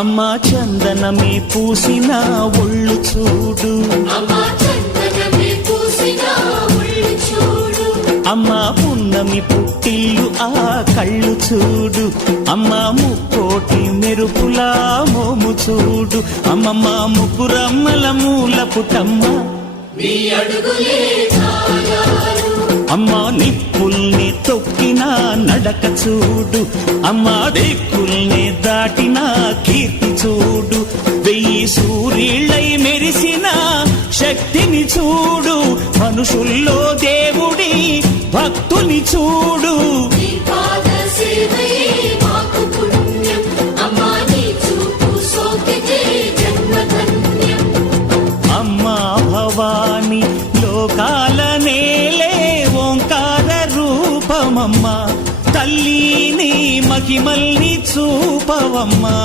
అమ్మా చందనమే పూసిన ఒళ్ళు చూడు, అమ్మా పున్నమి పుట్టిల్లు ఆ కళ్ళు చూడు, అమ్మా ముక్కోటి మెరుపులా మోము చూడు, అమ్మమ్మ ముగ్గురమ్మల మూల పుటమ్మ అమ్మా నిప్పుల్ని తొక్కిన నడక చూడు, అమ్మా దిక్కుల్ని దాటిన కీర్తి చూడు, 1000 సూర్యుళ్ళై మెరిసిన శక్తిని చూడు, మనుషుల్లో దేవుడి భక్తుని చూడు. అమ్మా భవాని లోకాల నేలే ఓంకార రూపమమ్మా, తల్లిని మహిమల్ని చూపవమ్మా.